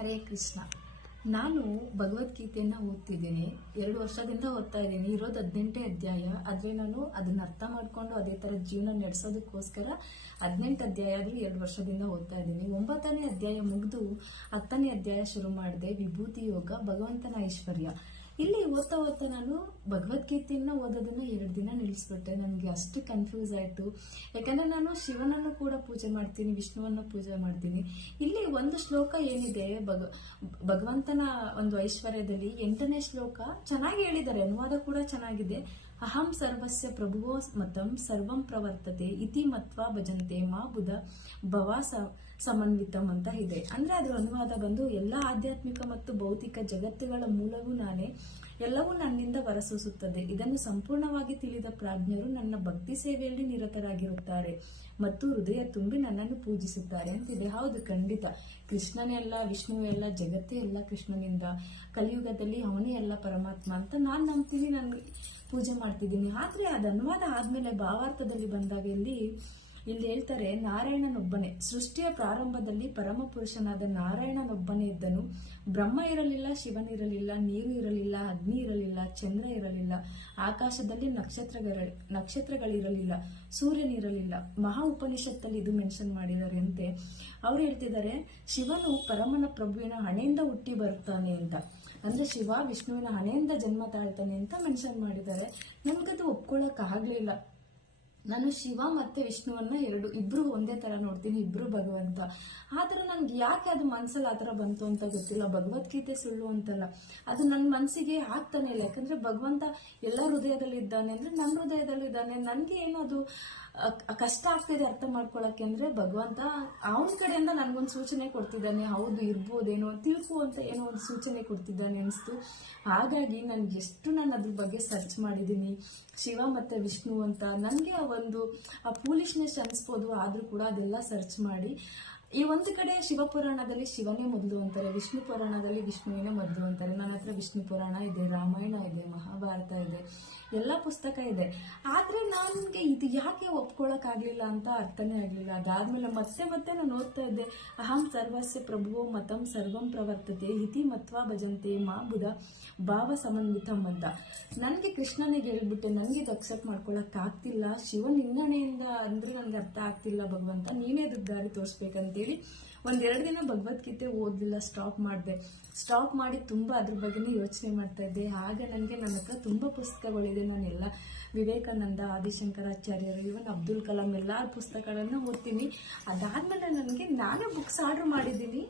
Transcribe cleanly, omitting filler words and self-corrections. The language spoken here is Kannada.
ಹರೇ ಕೃಷ್ಣ. ನಾನು ಭಗವದ್ಗೀತೆಯನ್ನು ಓದ್ತಿದ್ದೀನಿ. 2 ವರ್ಷದಿಂದ ಓದ್ತಾ ಇದ್ದೀನಿ. ಇರೋದು 18 ಅಧ್ಯಾಯ. ಆದರೆ ನಾನು ಅದನ್ನ ಅರ್ಥ ಮಾಡ್ಕೊಂಡು ಅದೇ ಥರ ಜೀವನ ನಡೆಸೋದಕ್ಕೋಸ್ಕರ 18 ಅಧ್ಯಾಯ ಆದರೂ 2 ವರ್ಷದಿಂದ ಓದ್ತಾ ಇದ್ದೀನಿ. 9ನೇ ಅಧ್ಯಾಯ ಮುಗಿದು 10ನೇ ಅಧ್ಯಾಯ ಶುರು ಮಾಡಿದೆ. ವಿಭೂತಿ ಯೋಗ, ಭಗವಂತನ ಐಶ್ವರ್ಯ. ಇಲ್ಲಿ ಓದ್ತಾ ನಾನು ಭಗವದ್ಗೀತೆಯನ್ನ ಓದೋದನ್ನ 2 ದಿನ ನಿಲ್ಲಿಸ್ಬಿಟ್ಟೆ. ನನಗೆ ಅಷ್ಟು ಕನ್ಫ್ಯೂಸ್ ಆಯಿತು. ಯಾಕಂದ್ರೆ ನಾನು ಶಿವನನ್ನು ಕೂಡ ಪೂಜೆ ಮಾಡ್ತೀನಿ, ವಿಷ್ಣುವನ್ನು ಪೂಜೆ ಮಾಡ್ತೀನಿ. ಇಲ್ಲಿ ಒಂದು ಶ್ಲೋಕ ಏನಿದೆ ಭಗವಂತನ ಒಂದು ಐಶ್ವರ್ಯದಲ್ಲಿ 8ನೇ ಶ್ಲೋಕ ಚೆನ್ನಾಗಿ ಹೇಳಿದ್ದಾರೆ, ಅನುವಾದ ಕೂಡ ಚೆನ್ನಾಗಿದೆ. ಅಹಂ ಸರ್ವಸ್ಯ ಪ್ರಭುವೋ ಮತಂ ಸರ್ವಂ ಪ್ರವರ್ತತೆ ಇತಿ ಮತ್ವಾ ಭಜಂತೆ ಮಾ ಬುಧ ಭವಾಸ ಸಮನ್ವಿತಂ ಅಂತ ಇದೆ. ಅಂದ್ರೆ ಅದರ ಅನುವಾದ ಬಂದು ಎಲ್ಲ ಆಧ್ಯಾತ್ಮಿಕ ಮತ್ತು ಭೌತಿಕ ಜಗತ್ತುಗಳ ಮೂಲವೂ ನಾನೇ, ಎಲ್ಲವೂ ನನ್ನಿಂದ ಹೊರಸೂಸುತ್ತದೆ. ಇದನ್ನು ಸಂಪೂರ್ಣವಾಗಿ ತಿಳಿದ ಪ್ರಾಜ್ಞರು ನನ್ನ ಭಕ್ತಿ ಸೇವೆಯಲ್ಲಿ ನಿರತರಾಗಿರುತ್ತಾರೆ ಮತ್ತು ಹೃದಯ ತುಂಬಿ ನನ್ನನ್ನು ಪೂಜಿಸುತ್ತಾರೆ ಅಂತಿದೆ. ಹೌದು, ಖಂಡಿತ. ಕೃಷ್ಣನೇ ಎಲ್ಲ, ವಿಷ್ಣುವೇ ಎಲ್ಲ, ಜಗತ್ತೇ ಎಲ್ಲ ಕೃಷ್ಣನಿಂದ. ಕಲಿಯುಗದಲ್ಲಿ ಅವನೇ ಎಲ್ಲ ಪರಮಾತ್ಮ ಅಂತ ನಾನು ನಂಬ್ತೀನಿ, ನಾನು ಪೂಜೆ ಮಾಡ್ತಿದ್ದೀನಿ. ಆದ್ರೆ ಅದು ಅನುವಾದ ಆದ್ಮೇಲೆ ಭಾವಾರ್ಥದಲ್ಲಿ ಬಂದಾಗ ಇಲ್ಲಿ ಹೇಳ್ತಾರೆ, ನಾರಾಯಣನೊಬ್ಬನೇ ಸೃಷ್ಟಿಯ ಪ್ರಾರಂಭದಲ್ಲಿ ಪರಮ ಪುರುಷನಾದ ನಾರಾಯಣನೊಬ್ಬನೇ ಇದ್ದನು. ಬ್ರಹ್ಮ ಇರಲಿಲ್ಲ, ಶಿವನಿರಲಿಲ್ಲ, ನೀರು ಇರಲಿಲ್ಲ, ಅಗ್ನಿ ಇರಲಿಲ್ಲ, ಚಂದ್ರ ಇರಲಿಲ್ಲ, ಆಕಾಶದಲ್ಲಿ ನಕ್ಷತ್ರಗಳಿರಲಿಲ್ಲ, ಸೂರ್ಯನಿರಲಿಲ್ಲ. ಮಹಾ ಉಪನಿಷತ್ತಲ್ಲಿ ಇದು ಮೆನ್ಷನ್ ಮಾಡಿದ್ದಾರೆ ಅಂತೆ. ಅವ್ರು ಹೇಳ್ತಿದ್ದಾರೆ, ಶಿವನು ಪರಮನ ಪ್ರಭುವಿನ ಹಣೆಯಿಂದ ಹುಟ್ಟಿ ಬರ್ತಾನೆ ಅಂತ. ಅಂದ್ರೆ ಶಿವ ವಿಷ್ಣುವಿನ ಹಣೆಯಿಂದ ಜನ್ಮ ತಾಳ್ತಾನೆ ಅಂತ ಮೆನ್ಷನ್ ಮಾಡಿದ್ದಾರೆ. ನನ್ಗದು ಒಪ್ಕೊಳಕ್ ಆಗ್ಲಿಲ್ಲ. ನಾನು ಶಿವ ಮತ್ತೆ ವಿಷ್ಣುವನ್ನ ಇಬ್ರು ಒಂದೇ ತರ ನೋಡ್ತೀನಿ, ಇಬ್ರು ಭಗವಂತ. ಆದ್ರೆ ನನ್ಗೆ ಯಾಕೆ ಅದು ಮನ್ಸಲ್ಲಿ ಆತರ ಬಂತು ಅಂತ ಗೊತ್ತಿಲ್ಲ. ಭಗವದ್ಗೀತೆ ಸುಳ್ಳು ಅಂತಲ್ಲ, ಅದು ನನ್ನ ಮನ್ಸಿಗೆ ಆಗ್ತಾನೆ ಇಲ್ಲ. ಯಾಕಂದ್ರೆ ಭಗವಂತ ಎಲ್ಲ ಹೃದಯದಲ್ಲಿ ಇದ್ದಾನೆ ಅಂದ್ರೆ ನನ್ನ ಹೃದಯದಲ್ಲಿ ಇದ್ದಾನೆ. ನನ್ಗೆ ಏನೋ ಅದು ಕಷ್ಟ ಆಗ್ತಿದೆ ಅರ್ಥ ಮಾಡ್ಕೊಳಕ್ಕೆ. ಅಂದ್ರೆ ಭಗವಂತ ಅವನ ಕಡೆಯಿಂದ ನನ್ಗೊಂದು ಸೂಚನೆ ಕೊಡ್ತಿದ್ದಾನೆ, ಹೌದು ಇರ್ಬೋದೇನೋ, ತಿಳ್ಕು ಅಂತ ಏನೋ ಒಂದು ಸೂಚನೆ ಕೊಡ್ತಿದ್ದಾನೆ ಅನಿಸ್ತು. ಹಾಗಾಗಿ ನನ್ಗೆ ಎಷ್ಟು ನಾನು ಅದ್ರ ಬಗ್ಗೆ ಸರ್ಚ್ ಮಾಡಿದ್ದೀನಿ, ಶಿವ ಮತ್ತೆ ವಿಷ್ಣು ಅಂತ. ನನಗೆ ಆ ಫೂಲಿಶ್ನೆಸ್ ಅನ್ಸ್ಬೋದು, ಆದ್ರೂ ಕೂಡ ಅದೆಲ್ಲ ಸರ್ಚ್ ಮಾಡಿ ಈ ಒಂದು ಕಡೆ ಶಿವಪುರಾಣದಲ್ಲಿ ಶಿವನೇ ಮೊದಲು ಅಂತಾರೆ, ವಿಷ್ಣು ಪುರಾಣದಲ್ಲಿ ವಿಷ್ಣುವಿನೇ ಮೊದಲು ಅಂತಾರೆ. ನನ್ನ ಹತ್ರ ವಿಷ್ಣು ಪುರಾಣ ಇದೆ, ರಾಮಾಯಣ ಇದೆ, ಮಹಾಭಾರತ ಇದೆ, ಎಲ್ಲ ಪುಸ್ತಕ ಇದೆ. ಆದ್ರೆ ನನ್ಗೆ ಇದು ಯಾಕೆ ಒಪ್ಕೊಳಕ್ ಆಗ್ಲಿಲ್ಲ ಅಂತ ಅರ್ಥನೇ ಆಗ್ಲಿಲ್ಲ. ಅದಾದ್ಮೇಲೆ ಮತ್ತೆ ನಾನು ಓದ್ತಾ ಇದ್ದೆ. ಅಹಂ ಸರ್ವಸ್ಯ ಪ್ರಭುವೋ ಮತಂ ಸರ್ವಂ ಪ್ರವರ್ತತೆ ಇತಿ ಮತ್ವಾ ಭಜಂತೆ ಮಾ ಬುಧ ಭಾವ ಸಮನ್ವಿತಂ ಅಂತ. ನನ್ಗೆ ಕೃಷ್ಣನಿಗೆ ಹೇಳ್ಬಿಟ್ಟೆ, ನನ್ಗೆ ಇದು ಅಕ್ಸೆಪ್ಟ್ ಮಾಡ್ಕೊಳಕ್ ಆಗ್ತಿಲ್ಲ. ಶಿವ ನಿನ್ನಣೆಯಿಂದ ಅಂದ್ರೆ ನನ್ಗೆ ಅರ್ಥ ಆಗ್ತಿಲ್ಲ ಭಗವಂತ, ನೀನೇ ಅದಕ್ಕೆ ದಾರಿ ತೋರಿಸ್ಬೇಕಂತೇಳಿ 1-2 ದಿನ ಭಗವದ್ಗೀತೆ ಓದ್ಲಿಲ್ಲ, ಸ್ಟಾಪ್ ಮಾಡಿ ತುಂಬಾ ಅದ್ರ ಬಗ್ಗೆನೇ ಯೋಚನೆ ಮಾಡ್ತಾ ಇದ್ದೆ. ಆಗ ನನಗೆ ನನ್ನ ಹತ್ರ ತುಂಬಾ ಪುಸ್ತಕಗಳಿದೆ. ನಾನೆಲ್ಲ ವಿವೇಕಾನಂದ, ಆದಿಶಂಕರಾಚಾರ್ಯರು, ಇವನ್ ಅಬ್ದುಲ್ ಕಲಾಂ ಎಲ್ಲಾರ ಪುಸ್ತಕಗಳನ್ನ ಓದ್ತೀನಿ. ಅದಾದ್ಮೇಲೆ ನಾನೇ ಬುಕ್ಸ್ ಆರ್ಡರ್ ಮಾಡಿದ್ದೀನಿ.